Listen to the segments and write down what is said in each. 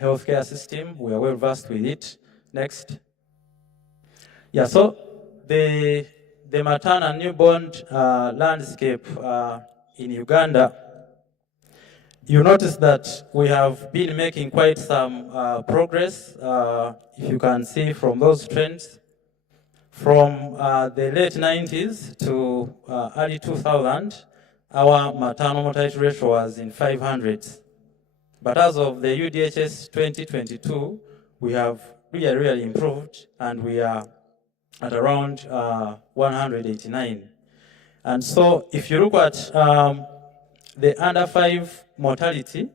healthcare system. We are well versed with it. Next. Yeah, so the maternal and newborn landscape in Uganda, you notice that we have been making quite some progress, if you can see from those trends. From the late 90s to early 2000, our maternal mortality ratio was in 500s. But as of the UDHS 2022, we have really improved, and we are at around 189. And so if you look at the under 5 mortality,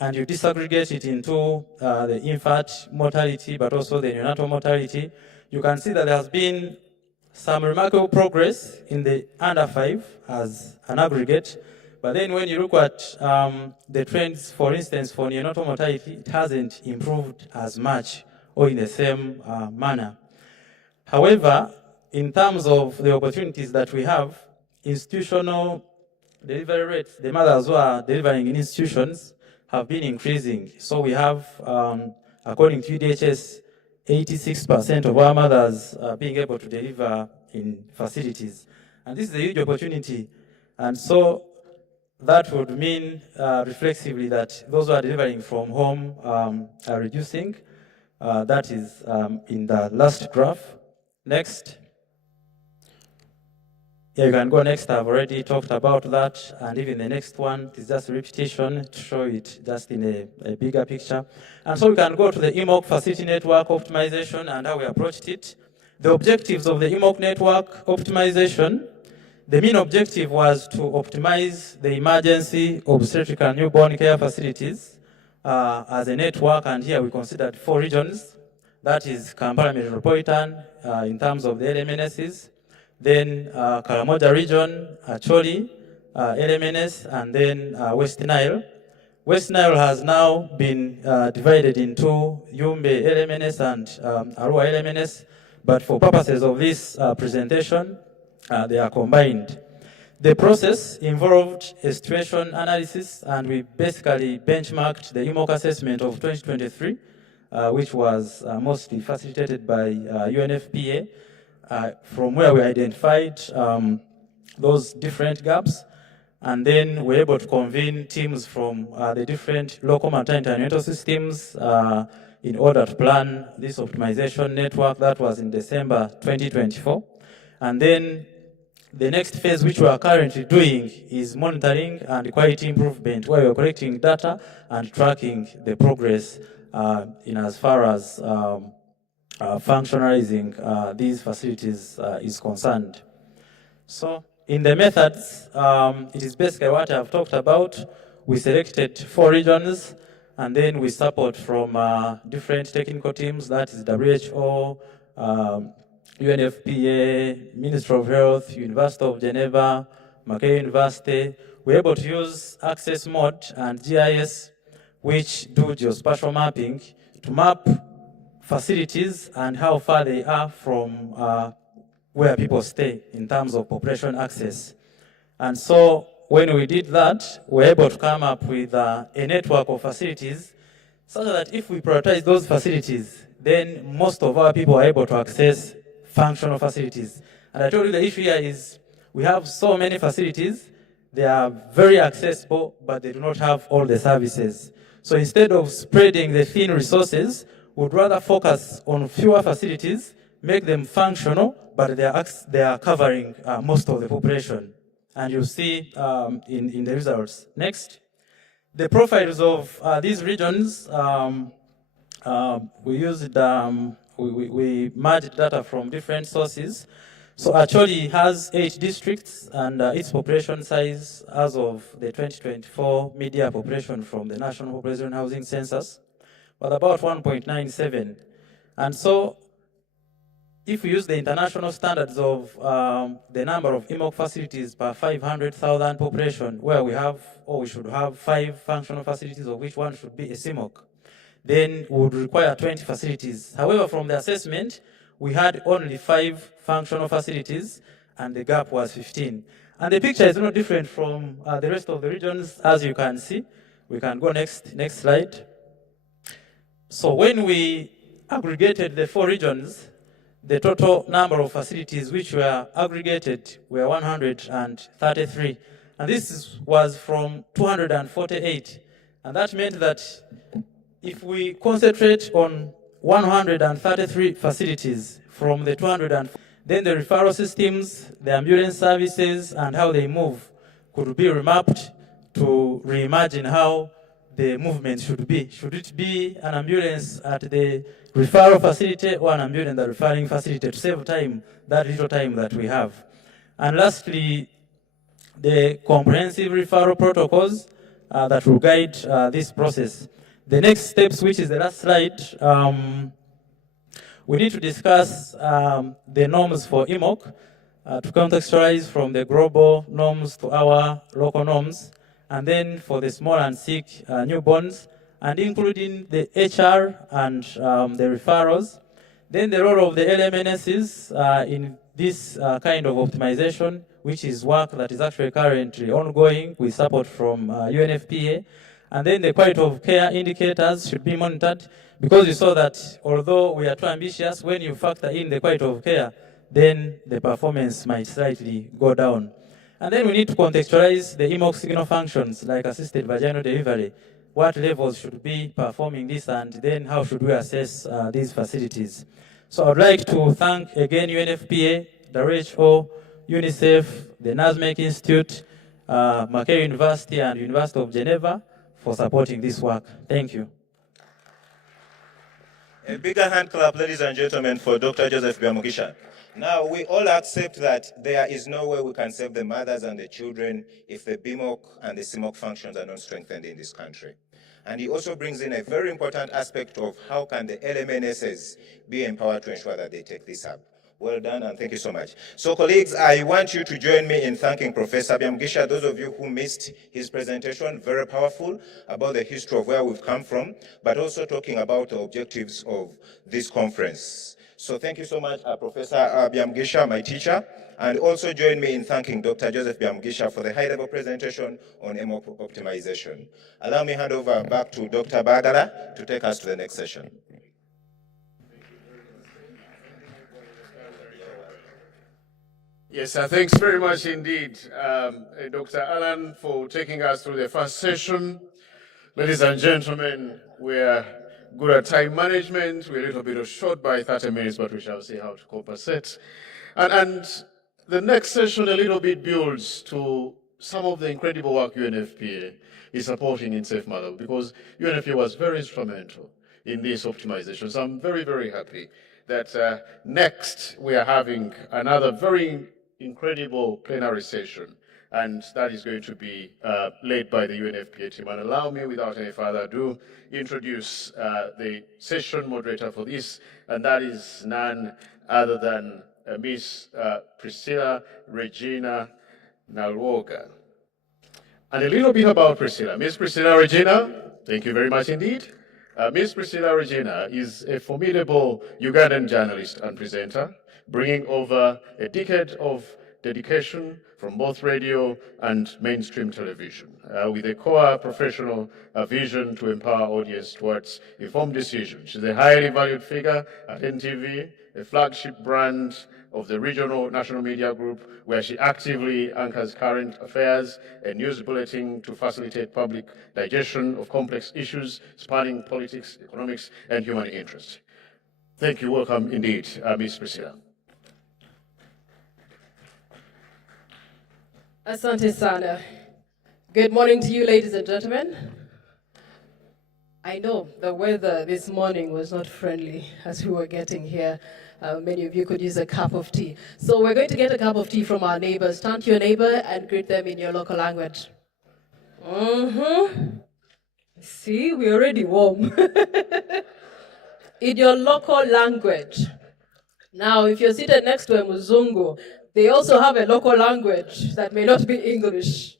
and you disaggregate it into the infant mortality, but also the neonatal mortality, you can see that there has been some remarkable progress in the under 5 as an aggregate. But then when you look at the trends, for instance, for neonatal mortality, it hasn't improved as much or in the same manner. However, in terms of the opportunities that we have, institutional delivery rates, the mothers who are delivering in institutions have been increasing. So we have, according to UDHS, 86% of our mothers being able to deliver in facilities. And this is a huge opportunity. And so that would mean reflexively that those who are delivering from home are reducing. That is in the last graph. Next. Yeah, you can go next. I've already talked about that. And even the next one is just a repetition to show it just in a bigger picture. And so we can go to the EMOC facility network optimization and how we approached it. The objectives of the EMOC network optimization, the main objective was to optimize the emergency obstetrical newborn care facilities as a network. And here we considered 4 regions. That is Kampala Metropolitan in terms of the LMNSs. Then Karamoja region, Acholi, LMNS, and then West Nile. West Nile has now been divided into Yumbe LMNS and Arua LMNS, but for purposes of this presentation, they are combined. The process involved a situation analysis, and we basically benchmarked the EMOC assessment of 2023, which was mostly facilitated by UNFPA, from where we identified those different gaps, and then we're able to convene teams from the different local maternity and neonatal systems in order to plan this optimization network. That was in December 2024. And then the next phase, which we are currently doing, is monitoring and quality improvement, where we're collecting data and tracking the progress in as far as functionalizing these facilities is concerned. So in the methods, it is basically what I've talked about. We selected 4 regions, and then we support from different technical teams, that is WHO, UNFPA, Ministry of Health, University of Geneva, Mackay University. We're able to use access mode and GIS, which do geospatial mapping, to map facilities and how far they are from where people stay in terms of population access. And so when we did that, we were able to come up with a network of facilities so that if we prioritize those facilities, then most of our people are able to access functional facilities. And I told you the issue here is we have so many facilities, they are very accessible, but they do not have all the services. So instead of spreading the thin resources, we'd rather focus on fewer facilities, make them functional, but they are covering most of the population. And you'll see in the results. Next. The profiles of these regions, we used, we merged data from different sources. So Acholi has 8 districts, and its population size as of the 2024 media population from the National Population Housing Census was about 1.97. And so if we use the international standards of the number of EMOC facilities per 500,000 population, where we have, or we should have 5 functional facilities, of which one should be a CMOC, then we would require 20 facilities. However, from the assessment, we had only 5 functional facilities, and the gap was 15. And the picture is not different from the rest of the regions, as you can see. We can go next slide. So when we aggregated the 4 regions, the total number of facilities which were aggregated were 133. And this was from 248. And that meant that if we concentrate on 133 facilities from the 200, then the referral systems, the ambulance services, and how they move could be remapped to reimagine how the movement should be. Should it be an ambulance at the referral facility or an ambulance at the referring facility to save time, that little time that we have? And lastly, the comprehensive referral protocols that will guide this process. The next steps, which is the last slide, we need to discuss the norms for EMOC to contextualize from the global norms to our local norms, and then for the small and sick newborns, and including the HR and the referrals. Then the role of the LMNSs in this kind of optimization, which is work that is actually currently ongoing with support from UNFPA. And then the quality of care indicators should be monitored, because you saw that although we are too ambitious, when you factor in the quality of care, then the performance might slightly go down. And then we need to contextualize the EMOC signal functions like assisted vaginal delivery. What levels should be performing this, and then how should we assess these facilities? So I'd like to thank again UNFPA, WHO, UNICEF, the NASMEC Institute, Mackay University, and University of Geneva for supporting this work. Thank you. A bigger hand clap, ladies and gentlemen, for Dr. Joseph Byamugisha. Now, we all accept that there is no way we can save the mothers and the children if the BMOC and the CMOC functions are not strengthened in this country. And he also brings in a very important aspect of how can the LMNSs be empowered to ensure that they take this up. Well done, and thank you so much. So, colleagues, I want you to join me in thanking Professor Byamugisha. Those of you who missed his presentation, very powerful about the history of where we've come from, but also talking about the objectives of this conference. So thank you so much, Professor Byamugisha, my teacher, and also join me in thanking Dr. Joseph Byamugisha for the high-level presentation on EMOC optimization. Allow me to hand over back to Dr. Bagala to take us to the next session. Yes, thanks very much indeed, Dr. Alan, for taking us through the first session. Ladies and gentlemen, we're good at time management. We're a little bit short by 30 minutes, but we shall see how to compensate. And the next session a little bit builds to some of the incredible work UNFPA is supporting in Safe Motherhood, because UNFPA was very instrumental in this optimization. So I'm very, very happy that next we are having another very incredible plenary session, and that is going to be led by the UNFPA team. And allow me, without any further ado, introduce the session moderator for this, and that is none other than Miss Priscilla Regina Nalwoga. And a little bit about Priscilla. Miss Priscilla Regina, thank you very much indeed. Miss Priscilla Regina is a formidable Ugandan journalist and presenter, bringing over a decade of dedication from both radio and mainstream television, with a core professional vision to empower audience towards informed decisions. She's a highly valued figure at NTV, a flagship brand of the regional national media group, where she actively anchors current affairs and news bulletin to facilitate public digestion of complex issues spanning politics, economics, and human interests. Thank you. Welcome indeed, Ms. Priscilla. Asante sana. Good morning to you, ladies and gentlemen. I know the weather this morning was not friendly as we were getting here. Many of you could use a cup of tea. So we're going to get a cup of tea from our neighbors. Turn to your neighbor and greet them in your local language. See, we're already warm. In your local language. Now, if you're seated next to a Muzungu, they also have a local language that may not be English.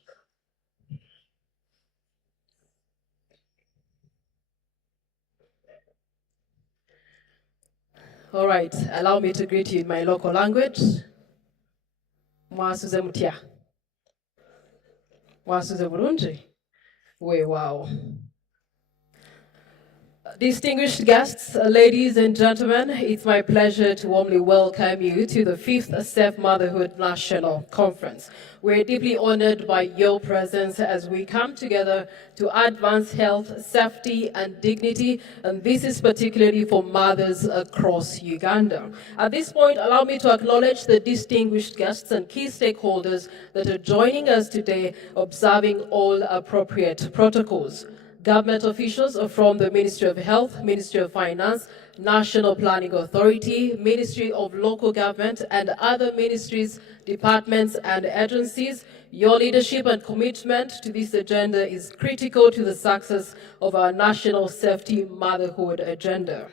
All right, allow me to greet you in my local language. Mwasuze mutia. Mwasuze bulungi. We wow. Distinguished guests, ladies and gentlemen, it's my pleasure to warmly welcome you to the 5th Safe Motherhood National Conference. We're deeply honored by your presence as we come together to advance health, safety, and dignity, and this is particularly for mothers across Uganda. At this point, allow me to acknowledge the distinguished guests and key stakeholders that are joining us today, observing all appropriate protocols. Government officials from the Ministry of Health, Ministry of Finance, National Planning Authority, Ministry of Local Government, and other ministries, departments, and agencies. Your leadership and commitment to this agenda is critical to the success of our national safety motherhood agenda.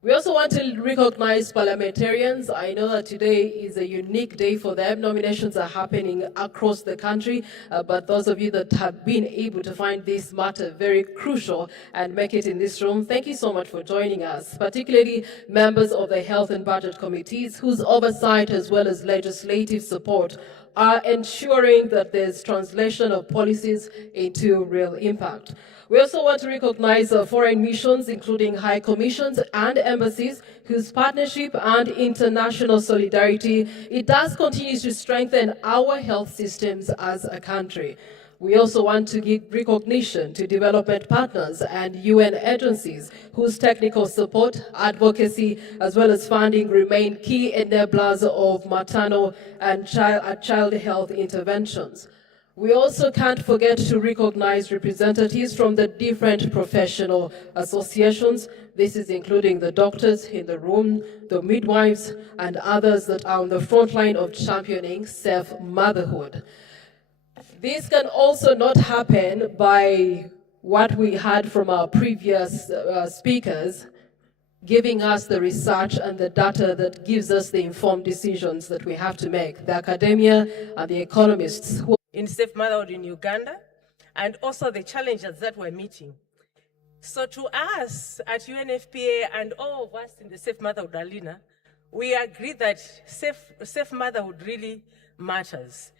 We also want to recognize parliamentarians. I know that today is a unique day for them. Nominations are happening across the country, but those of you that have been able to find this matter very crucial and make it in this room, thank you so much for joining us, particularly members of the Health and Budget Committees, whose oversight as well as legislative support are ensuring that there's translation of policies into real impact. We also want to recognize foreign missions, including high commissions and embassies, whose partnership and international solidarity, it does continue to strengthen our health systems as a country. We also want to give recognition to development partners and UN agencies whose technical support, advocacy, as well as funding remain key enablers of maternal and child health interventions. We also can't forget to recognize representatives from the different professional associations. This is including the doctors in the room, the midwives, and others that are on the front line of championing safe motherhood. This can also not happen by what we heard from our previous speakers, giving us the research and the data that gives us the informed decisions that we have to make. The academia and the economists who in safe motherhood in Uganda, and also the challenges that we're meeting. So to us at UNFPA and all of us in the safe motherhood arena, we agree that safe motherhood really matters.